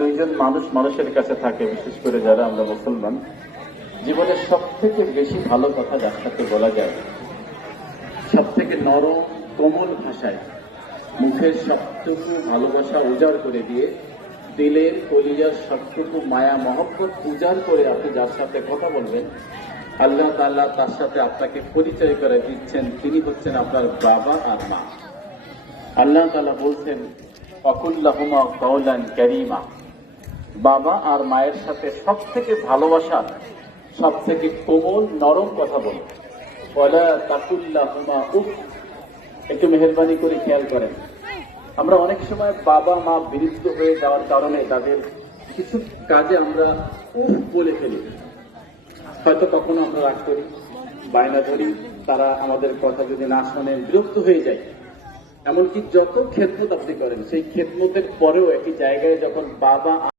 দুইজন মানুষ মানুষের কাছে থাকে, বিশেষ করে যারা আমরা মুসলমান, জীবনের সব থেকে বেশি ভালো কথা যার সাথে বলা যায়, সব থেকে নরম কোমল ভাষায় মুখের সবটুকু ভালোবাসা উজাড় করে দিয়ে দিলের কলিজার সবটুকু মায়া মহব্বত উজাড় করে আপনি যার সাথে কথা বলবেন, আল্লাহ তাআলা তার সাথে আপনাকে পরিচয় করে দিচ্ছেন, তিনি হচ্ছেন আপনার বাবা আর মা। আল্লাহ তাআলা বলছেন, ওয়াকুল্লাহুমা কাওলান কারীমা, বাবা আর মায়ের সাথে সব থেকে ভালোবাসা, সব থেকে কোমল নরম কথা বলো। ওয়ালা তাকুল্লাহুমা উফ, একটু মেহেরবানি করে খেয়াল করেন, আমরা অনেক সময় বাবা মা বিরুদ্ধ হয়ে যাওয়ার কারণে তাদের কিছু কাজে আমরা উফ বলে ফেলি। হয়তো কখনো আমরা রাগ করি, বায়না ধরি, তারা আমাদের কথা যদি না শোনেন বিরক্ত হয়ে যায়। এমনকি যত খেদমত আপনি করেন, সেই খেদমতের পরেও একই জায়গায় যখন বাবা